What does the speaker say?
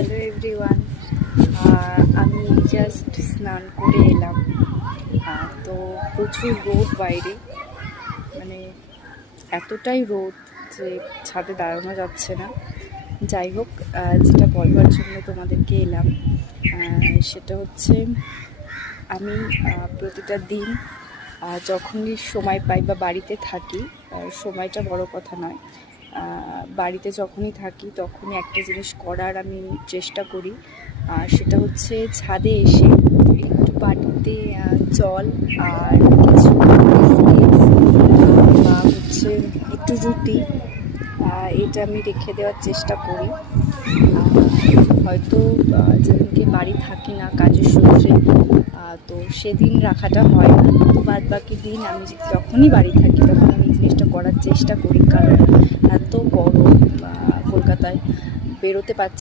Hello everyone. আমি just স্নান করে এলাম। তো প্রচুর রোদ বাইরে, মানে এতটাই রোদ যে ছাদে দাঁড়ানো যাচ্ছে না। যাই হোক, যেটা বলবার জন্য তোমাদেরকে এলাম সেটা হচ্ছে আমি প্রতিটা দিন যখনই সময় পাই বা বাড়িতে থাকি, সময়টা বড় কথা নয়, বাড়িতে যখনই থাকি তখনই একটা জিনিস করার আমি চেষ্টা করি। সেটা হচ্ছে ছাদে এসে একটু বাটিতে জল আর কিছু বিস্কিটস বা হচ্ছে একটু রুটি, এটা আমি রেখে দেওয়ার চেষ্টা করি। হয়তো যেদিনকে বাড়ি থাকি না কাজের সূত্রে, তো সেদিন রাখাটা হয় না। তো বাদ বাকি দিন আমি যখনই বাড়ি থাকি তখন আমি এই জিনিসটা করার চেষ্টা করি, কারণ এত গরম কলকাতায় বেরোতে পারছি